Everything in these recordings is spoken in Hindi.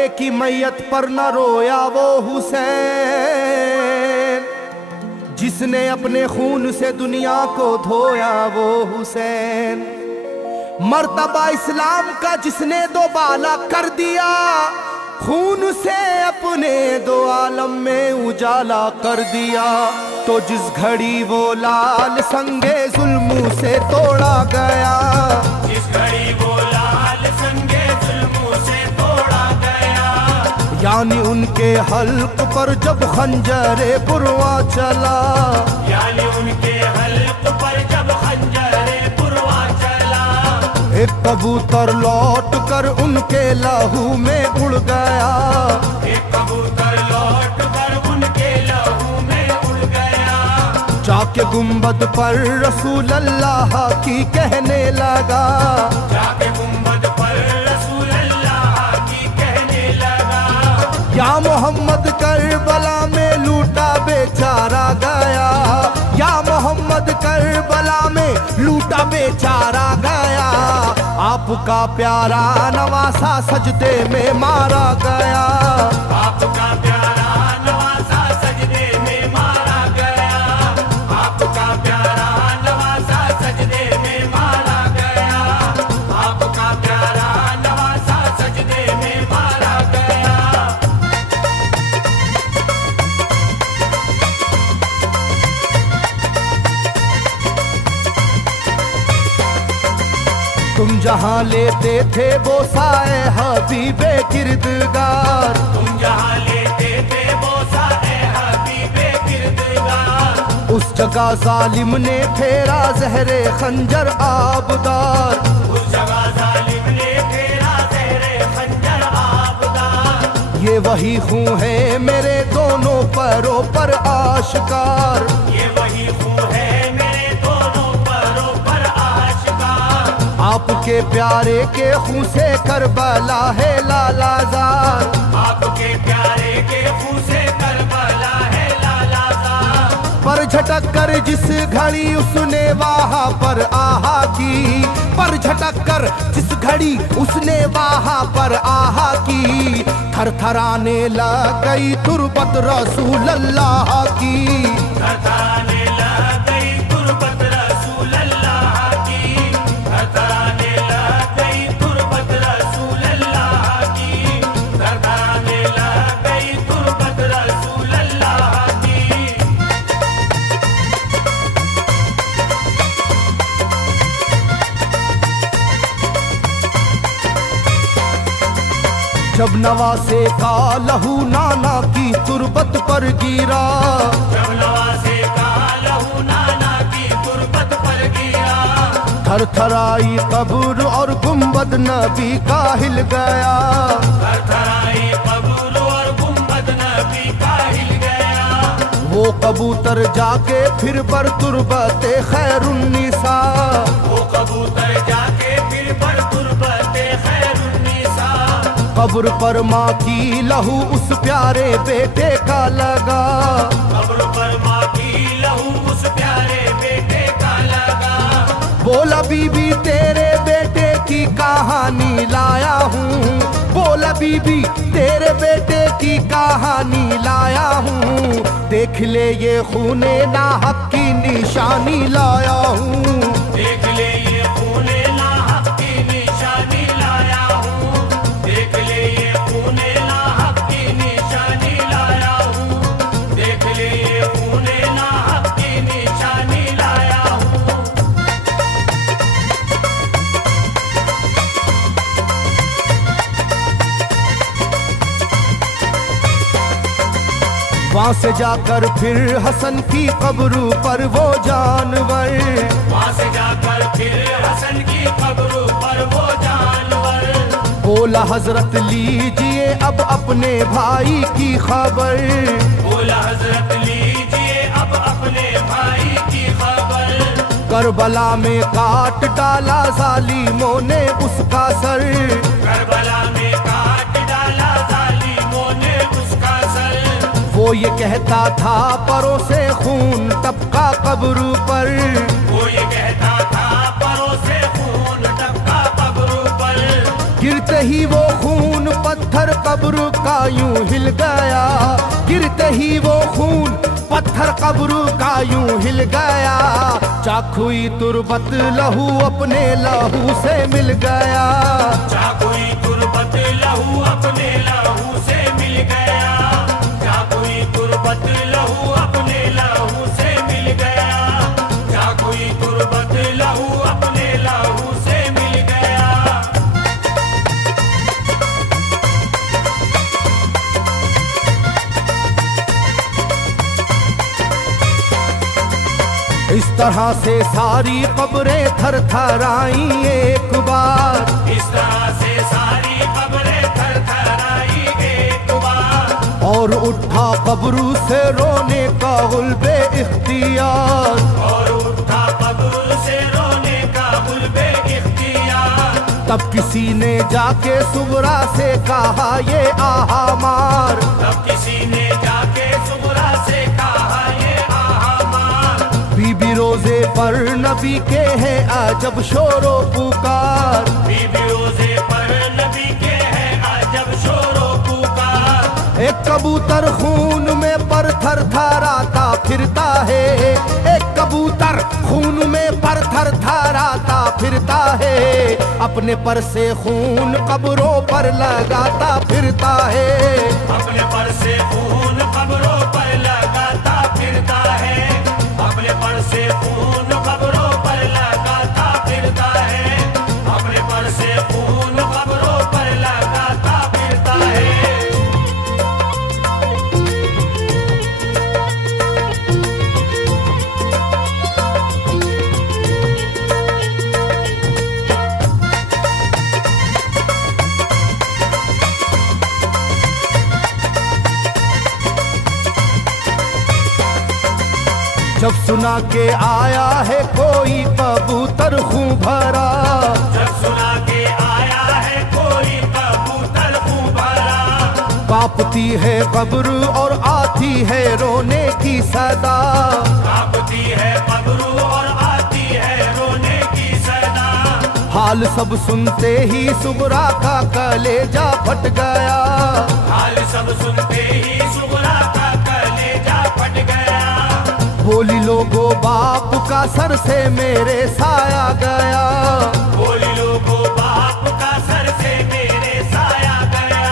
बेटे की मैयत पर न रोया वो हुसैन, जिसने अपने खून से दुनिया को धोया वो हुसैन। मर्तबा इस्लाम का जिसने दोबाला कर दिया, खून से अपने दो आलम में उजाला कर दिया। तो जिस घड़ी वो लाल संगे जुल्म से तोड़ा गया, जिस घड़ी वो लाल संगे जुल्म से तोड़ा गया, यानी उनके हल्क पर जब खंजरे पुरवा चला, यानी उनके हल्क पर जब खंजरे पुरवा चला, एक कबूतर लौट कर उनके लहू में उड़ गया, एक कबूतर लौट कर उनके लहू में उड़ गया। जाके गुंबद पर रसूल अल्लाह की कहने लगा, जाके गुंबद पर रसूल अल्लाह की कहने लगा, या मोहम्मद करबला में लूटा बेचारा गया, या मोहम्मद करबला में लूटा बेचारा गया। आपका प्यारा नवासा सजदे में मारा गया, आपका प्यारा नवासा सजदे में मारा गया, आपका प्यारा नवासा सजदे में मारा गया, आपका प्यारा नवासा सजदे में मारा गया। तुम जहाँ लेते थे बोसाए हबीबे किरदगार, तुम जहाँ लेते थे बोसा ए हबीबे किरदगार, उस जगह जालिम ने फेरा जहरे खंजर आबदार। उस जगह जालिम ने फेरा ज़हरे खंजर आबदार। ये वही खून है मेरे दोनों पैरों पर आश्कार, ये वही खून है मेरे दोनों पैरों पर आशिकार। आपके प्यारे के खून से करबला है लालाजार, आपके प्यारे के खून से करबला है लालाजार। पर झटक कर जिस घड़ी उसने वहाँ पर आहा की, पर झटक कर जिस घड़ी उसने वहाँ पर आहा की, थरथराने लग गई तुरबत रसूल अल्लाह की, थरथराने लग गई तुरबत रसूल अल्लाह की, थरथराने लग गई तुरबत रसूल अल्लाह की, थरथराने लग गई तुरबत रसूल अल्लाह की। जब नवासे का लहू नाना की तुरबत पर गिरा, जब नवासे का लहू नाना की तुरबत पर गिरा, थरथराई कब्र और गुंबद नबी का हिल गया। थरथराई कब्र और गुंबद नबी का हिल गया। वो कबूतर जाके फिर पर तुरबते खैरुन्निसा, वो कबूतर जाके फिर पर तुरबते खैरुन्निसा, कब्र पर माँ की लहू उस प्यारे बेटे का लगा, कब्र पर माँ की लहू उस प्यारे बेटे का लगा। बोला बीबी तेरे बेटे की कहानी लाया हूँ, बोला बीबी तेरे बेटे की कहानी लाया हूँ, देख ले ये खूने नाहक की निशानी लाया हूँ, देख ले ये खूने नाहक की निशानी लाया हूँ, देख ले ये खूने नाहक की निशानी लाया हूँ, देख ले ये खूने नाहक की निशानी लाया हूँ। वहाँ से जाकर फिर हसन की कब्र पर वो जानवर, वहाँ से जाकर फिर हसन की कब्र पर वो जानवर, बोला हजरत लीजिए अब अपने भाई की खबर, बोला हजरत लीजिए अब अपने भाई की खबर। करबला में काट डाला जालिमों ने उसका सर, करबला में काट डाला जालिमों ने उसका सर। वो ये कहता था परों से खून टपका कब्र पर, वो ये कहता था परों से खून टपका कब्र पर। गिरते ही वो खून पत्थर कब्र का यूं हिल गया, गिरते ही वो खून पत्थर कब्र का यूं हिल गया। चाकुई तुरबत लहू अपने लहू से मिल गया, चाकुई तुरबत लहू अपने लहू से मिल गया, चाकुई तुरबत लहू अपने लहू से मिल गया, चाकुई तुरबत लहू अपने लहू से मिल गया। इस तरह से सारी कब्रें थर थर आई एक बार, इस तरह से सारी कब्रें थर थर आई एक बार, और उठा कब्र से रोने का गुल्बे इख्तियार, और उठा कब्र से रोने का गुल्बे इख्तियार। तब किसी ने जाके सुगरा से कहा ये आहा मार, तब किसी ने जाके सुगरा से कहा ये आहा मार। बीबी रोजे पर नबी के हैं अजब शोरो पुकार, बीबी रोजे पर नबी के हैं अजब शोरो पुकार। एक कबूतर खून में पर थर थराता फिरता है, एक कबूतर खून में पर थर थराता फिरता है, अपने पर से खून कब्रों पर लगाता फिरता है, अपने पर से खून कब्रों पर लगाता फिरता है, अपने पर से खून कब्रों पर लगाता फिरता है, अपने पर से खून कब्रों पर लगाता फिरता है। जब सुना के आया है कोई कबूतर खूं भरा, जब सुना के आया है कोई कबूतर खूं भरा, कांपती है कब्र और आती है रोने की सदा, कांपती है कब्र और आती है रोने की सदा। हाल सब सुनते ही सुगरा का कलेजा फट गया, हाल सब सुनते ही सुगरा का कलेजा फट गया। बोली लोगो बाप का सर से मेरे साया गया, बोली लोगो बाप का सर से मेरे साया गया।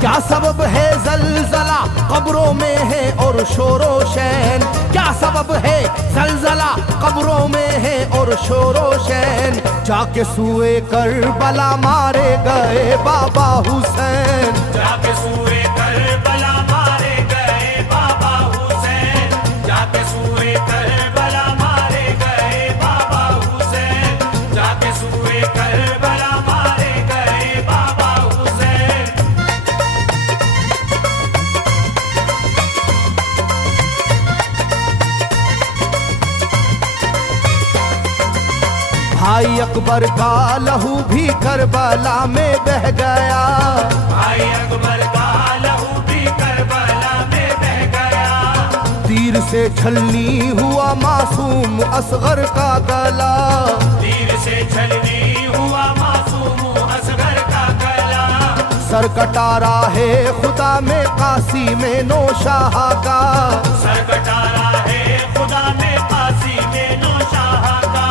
क्या सबब है जलजला कब्रों में है और शोरो शैन, क्या सबब है जलजला कब्रों में है और शोरो शैन। जाके सुए करबला मारे गए बाबा हुसैन, जाके सुए करबला मारे गए बाबा हुसैन, जाके सुए करबला मारे गए बाबा हुसैन, जाके सुए करबला मारे गए बाबा हुसैन। भाई अकबर का लहू भी करबला में बह गया, भाई अकबर का लहू भी करबला में बह गया। तीर से छलनी हुआ मासूम असगर का गला, तीर से छलनी हुआ मासूम असगर का गला। सर कटा है खुदा में काशी में नौशाह का, सर कटारा है खुदा में काशी में नौशाह का।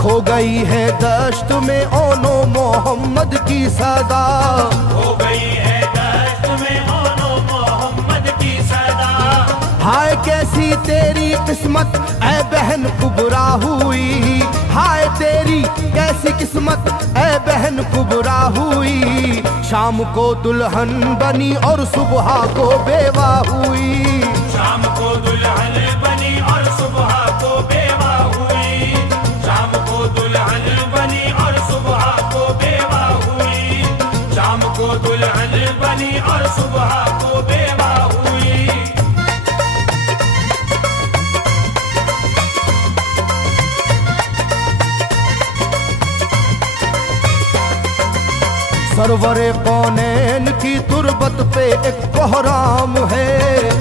खो गई है दश्त में ओनो मोहम्मद की सदा, हो गई है दश्त में ओनो मोहम्मद की सदा। हाय कैसी तेरी किस्मत ऐ बहन कुबरा हुई, हाय तेरी कैसी किस्मत ऐ बहन कुबरा हुई। शाम को दुल्हन बनी और सुबह को बेवा हुई, शाम को दुल्हन बनी और सुबह को बेवा हुई, शाम को दुल्हन बनी और सुबह को बेवा हुई, शाम को दुल्हन बनी और सुबह को बेवा हुई। सरवरे कौनैन की तुरबत पे एक कोहराम है,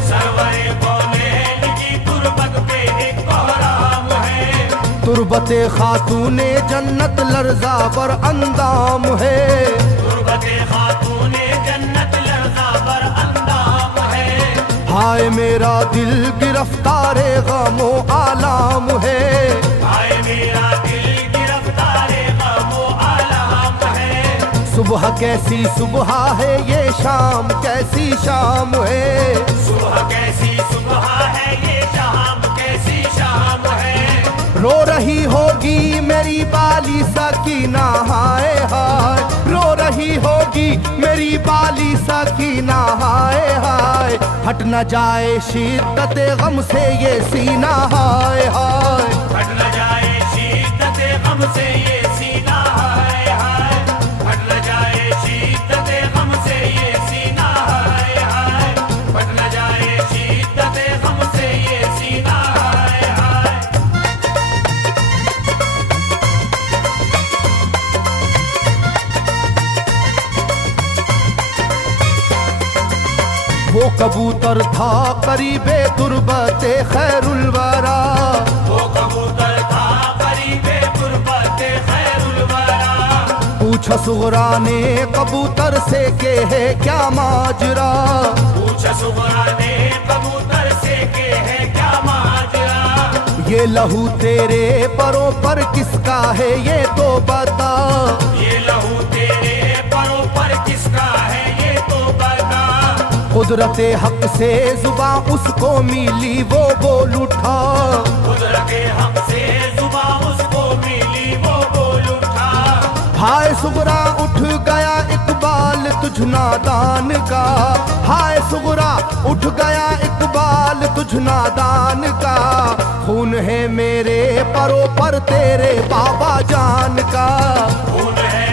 सरवरे कौनैन की तुरबत पे एक कोहराम है। तुरबते खातूने जन्नत लर्जा पर अंदाम है, सोबते खातूने जन्नत लर्जा बर अंदाम है। हाय मेरा दिल गिरफ्तारे गमो आलाम है। हाय मेरा दिल गिरफ्तारे गमो आलाम है। सुबह कैसी सुबह है ये शाम कैसी शाम है। सुबह कैसी सुबह है ये शाम कैसी शाम है। रो रही होगी मेरी बाली सकीना हाय हाय। रो रही होगी मेरी बाली सकीना हाय हाय। हट न जाए शिद्दत गम से ये सीना हाय हाय। हट न जाए शिद्दत गम से ये सीना हाय हाय। हट न जाए शिद्दत गम से ये सीना हाय हाय। हट न जाए शिद्दत गम से ये सीना हाय हाय। वो कबूतर था करीबे तुरबते खैरुल वरा। वो कबूतर था करीबे तुरबते खैरुल वरा। पूछा सुगरा ने कबूतर से के है क्या माजरा। पूछा सुगरा ने कबूतर से के है क्या माजरा। ये लहू तेरे परों पर किसका है ये तो बता। ये लहू तेरे परों पर किसका है ये तो बता। कुदरते हक से जुबां उसको मिली वो बोल उठा। कुदरते हक से जुबां उसको मिली वो बोल उठा। हाय सुगरा उठ गया इकबाल तुझ नादान का। हाय सुगरा उठ गया इकबाल तुझ नादान का। खून है मेरे परों पर तेरे बाबा जान का। खून है